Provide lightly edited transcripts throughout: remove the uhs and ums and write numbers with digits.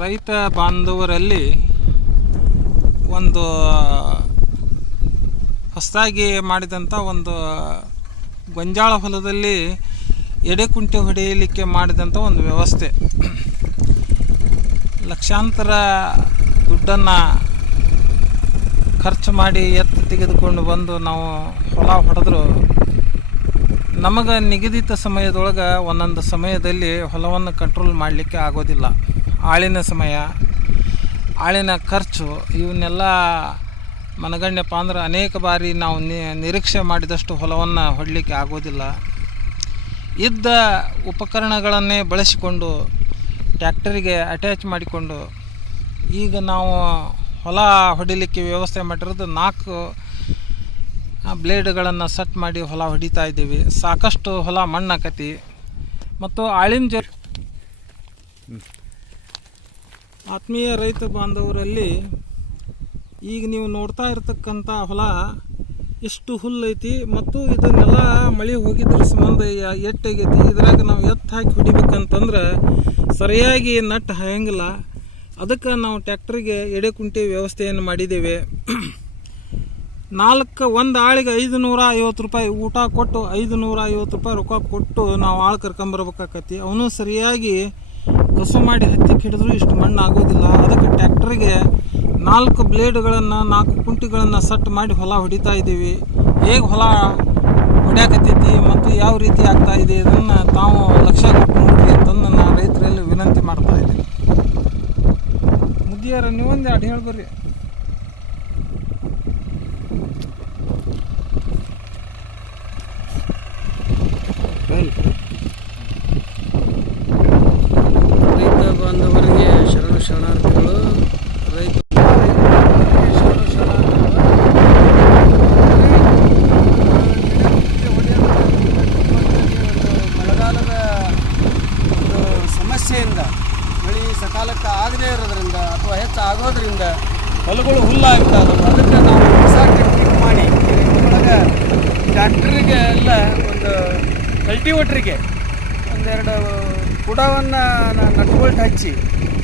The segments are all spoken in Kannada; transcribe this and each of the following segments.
ರೈತ ಬಾಂಧವರಲ್ಲಿ ಒಂದು ಹೊಸದಾಗಿ ಮಾಡಿದಂಥ ಒಂದು ಗೊಂಜಾಳ ಹೊಲದಲ್ಲಿ ಎಡೆಕುಂಟೆ ಹೊಡೆಯಲಿಕ್ಕೆ ಮಾಡಿದಂಥ ಒಂದು ವ್ಯವಸ್ಥೆ. ಲಕ್ಷಾಂತರ ದುಡ್ಡನ್ನು ಖರ್ಚು ಮಾಡಿ ಎತ್ತು ತೆಗೆದುಕೊಂಡು ಬಂದು ನಾವು ಹೊಲ ಹೊಡೆದ್ರು ನಮಗೆ ನಿಗದಿತ ಸಮಯದೊಳಗೆ ಒಂದೊಂದು ಸಮಯದಲ್ಲಿ ಹೊಲವನ್ನು ಕಂಟ್ರೋಲ್ ಮಾಡಲಿಕ್ಕೆ ಆಗೋದಿಲ್ಲ. ಆಳಿನ ಸಮಯ, ಆಳಿನ ಖರ್ಚು ಇವನ್ನೆಲ್ಲ ಮನಗಣ್ಯಪ್ಪ ಅಂದ್ರೆ ಅನೇಕ ಬಾರಿ ನಾವು ನಿರೀಕ್ಷೆ ಮಾಡಿದಷ್ಟು ಹೊಲವನ್ನು ಹೊಡಲಿಕ್ಕೆ ಆಗೋದಿಲ್ಲ. ಇದ್ದ ಉಪಕರಣಗಳನ್ನೇ ಬಳಸಿಕೊಂಡು ಟ್ಯಾಕ್ಟರಿಗೆ ಅಟ್ಯಾಚ್ ಮಾಡಿಕೊಂಡು ಈಗ ನಾವು ಹೊಲ ಹೊಡಿಲಿಕ್ಕೆ ವ್ಯವಸ್ಥೆ ಮಾಡಿರೋದು 4 ಬ್ಲೇಡ್ಗಳನ್ನು ಸೆಟ್ ಮಾಡಿ ಹೊಲ ಹೊಡಿತಾ ಇದ್ದೀವಿ. ಸಾಕಷ್ಟು ಹೊಲ ಮಣ್ಣಾಕತಿ ಮತ್ತು ಆಳಿನ ಆತ್ಮೀಯ ರೈತ ಬಾಂಧವರಲ್ಲಿ ಈಗ ನೀವು ನೋಡ್ತಾ ಇರ್ತಕ್ಕಂಥ ಹೊಲ ಎಷ್ಟು ಹುಲ್ಲೈತಿ ಮತ್ತು ಇದನ್ನೆಲ್ಲ ಮಳೆ ಹೋಗಿದ್ರ ಸಂಬಂಧ ಎಟ್ಟಾಗೈತಿ. ಇದ್ರಾಗ ನಾವು ಎತ್ತು ಹಾಕಿ ಹೊಡಿಬೇಕಂತಂದ್ರೆ ಸರಿಯಾಗಿ ನಟ್ಟು ಹಾಯಂಗಿಲ್ಲ. ಅದಕ್ಕೆ ನಾವು ಟ್ಯಾಕ್ಟ್ರಿಗೆ ಎಡೆಕುಂಟೆ ವ್ಯವಸ್ಥೆಯನ್ನು ಮಾಡಿದ್ದೇವೆ. ಒಂದು ಆಳಿಗೆ 550 ರೂಪಾಯಿ ಊಟ ಕೊಟ್ಟು 550 ರೂಪಾಯಿ ರೊಕ್ಕ ಕೊಟ್ಟು ನಾವು ಆಳು ಕರ್ಕೊಂಬರ್ಬೇಕಾಕತಿ. ಅವನು ಸರಿಯಾಗಿ ಕಸು ಮಾಡಿ ಹತ್ತಿಕ್ಕೆ ಹಿಡಿದ್ರು ಇಷ್ಟು ಮಣ್ಣು ಆಗೋದಿಲ್ಲ. ಅದಕ್ಕೆ ಟ್ಯಾಕ್ಟ್ರಿಗೆ 4 ಬ್ಲೇಡ್ಗಳನ್ನು 4 ಕುಂಟಿಗಳನ್ನು ಸೆಟ್ ಮಾಡಿ ಹೊಲ ಹೊಡಿತಾ ಇದ್ದೀವಿ. ಹೇಗೆ ಹೊಲ ಹೊಡ್ಯಾಕತ್ತೈತಿ ಮತ್ತು ಯಾವ ರೀತಿ ಆಗ್ತಾ ಇದೆ ಇದನ್ನು ತಾವು ಲಕ್ಷ್ಯ ಕೊಟ್ಟು ನೋಡ್ರಿ ಅಂತಂದು ನಾನು ರೈತರಲ್ಲಿ ವಿನಂತಿ ಮಾಡ್ತಾ ಇದ್ದೀನಿ. ಮುದಿಯಾರ ನೀವೊಂದು ಎರಡು ಹೇಳ್ಬರ್ರಿ. ರೈತ ಬಾಂಧವರಿಗೆ ಶರಣಾರ್ಥಿಗಳು. ರೈತ ಮಳೆಗಾಲದ ಒಂದು ಸಮಸ್ಯೆಯಿಂದ ಮಳೆ ಸಕಾಲಕ್ಕೆ ಆಗದೇ ಇರೋದ್ರಿಂದ ಅಥವಾ ಹೆಚ್ಚು ಆಗೋದ್ರಿಂದ ಹೊಲಗಳು ಹುಲ್ಲಾಗ್ತಾ ಇದಾವೆ. ಅದಕ್ಕೆ ನಾವು ಹೊಸ ಟೆಕ್ನಿಕ್ ಮಾಡಿ ಒಳಗೆ ಟ್ಯಾಕ್ಟರಿಗೆ ಎಲ್ಲ ಒಂದು ಕಲ್ಟಿವೇಟ್ರಿಗೆ ಒಂದೆರಡು ಕುಡವನ್ನು ನಟ್ಬೋಲ್ಟ್ ಹಚ್ಚಿ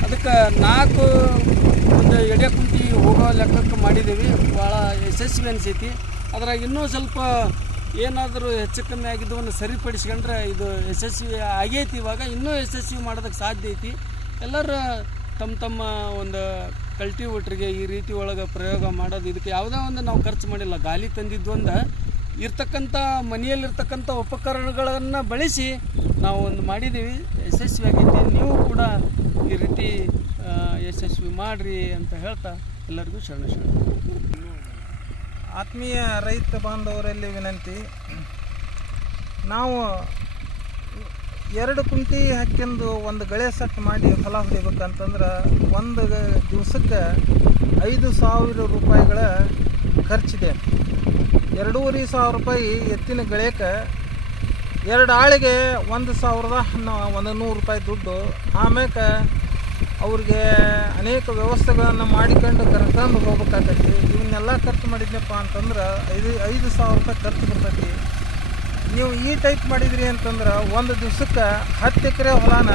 ಅದಕ್ಕೆ 4 ಒಂದು ಎಡೆಕುಂಟಿ ಹೋಗೋ ಲೆಕ್ಕಕ್ಕೆ ಮಾಡಿದ್ದೀವಿ. ಭಾಳ ಯಶಸ್ವಿ ಅನಿಸೈತಿ. ಅದ್ರಾಗ ಇನ್ನೂ ಸ್ವಲ್ಪ ಏನಾದರೂ ಹೆಚ್ಚು ಕಮ್ಮಿ ಆಗಿದ್ದವನ್ನು ಸರಿಪಡಿಸ್ಕೊಂಡ್ರೆ ಇದು ಯಶಸ್ವಿ ಆಗೈತಿ. ಇವಾಗ ಇನ್ನೂ ಯಶಸ್ವಿ ಮಾಡೋದಕ್ಕೆ ಸಾಧ್ಯ ಐತಿ. ಎಲ್ಲರೂ ತಮ್ಮ ಒಂದು ಕಲ್ಟಿವೇಟ್ರಿಗೆ ಈ ರೀತಿ ಒಳಗೆ ಪ್ರಯೋಗ ಮಾಡೋದು. ಇದಕ್ಕೆ ಯಾವುದೇ ಒಂದು ನಾವು ಖರ್ಚು ಮಾಡಿಲ್ಲ. ಗಾಲಿ ತಂದಿದ್ದು ಒಂದು ಇರ್ತಕ್ಕಂಥ ಮನೆಯಲ್ಲಿರ್ತಕ್ಕಂಥ ಉಪಕರಣಗಳನ್ನು ಬಳಸಿ ನಾವು ಒಂದು ಮಾಡಿದ್ದೀವಿ. ಯಶಸ್ವಿಯಾಗೈತಿ. ನೀವು ಕೂಡ ಈ ರೀತಿ ಯಶಸ್ವಿ ಮಾಡಿರಿ ಅಂತ ಹೇಳ್ತಾ ಎಲ್ಲರಿಗೂ ಶರಣ. ಆತ್ಮೀಯ ರೈತ ಬಾಂಧವರಲ್ಲಿ ವಿನಂತಿ, ನಾವು 2 ಕುಂಟಿ ಹಾಕ್ಯಂದು ಒಂದು ಗಳೆ ಸೆಟ್ ಮಾಡಿ ಹೊಲ ಹೊಡಿಬೇಕಂತಂದ್ರೆ ಒಂದು ದಿವಸಕ್ಕೆ 5,000 ರೂಪಾಯಿಗಳ ಖರ್ಚಿದೆ. 2,500 ರೂಪಾಯಿ ಎತ್ತಿನ ಗಳಕ್ಕೆ 2 ಆಳಿಗೆ 1,100 ರೂಪಾಯಿ ದುಡ್ಡು. ಆಮೇಲೆ ಅವ್ರಿಗೆ ಅನೇಕ ವ್ಯವಸ್ಥೆಗಳನ್ನು ಮಾಡಿಕೊಂಡು ಕರ್ಕೊಂಡು ಹೋಗ್ಬೇಕಾಗೈತಿ. ಇವನ್ನೆಲ್ಲ ಖರ್ಚು ಮಾಡಿದ್ನಪ್ಪ ಅಂತಂದ್ರೆ 5,000 ರೂಪಾಯಿ ಖರ್ಚು ಬರ್ತೈತಿ. ನೀವು ಈ ಟೈಪ್ ಮಾಡಿದ್ರಿ ಅಂತಂದ್ರೆ ಒಂದು ದಿವಸಕ್ಕೆ 10 ಎಕರೆ ಹೊಲನ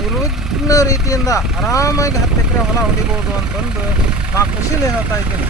ನಿರ್ವಿಘ್ನ ರೀತಿಯಿಂದ ಆರಾಮಾಗಿ 10 ಎಕರೆ ಹೊಲ ಹೊಡಿಬೋದು ಅಂತಂದು ನಾನು ಖುಷಿಲಿ ಹೇಳ್ತಾ ಇದ್ದೀನಿ.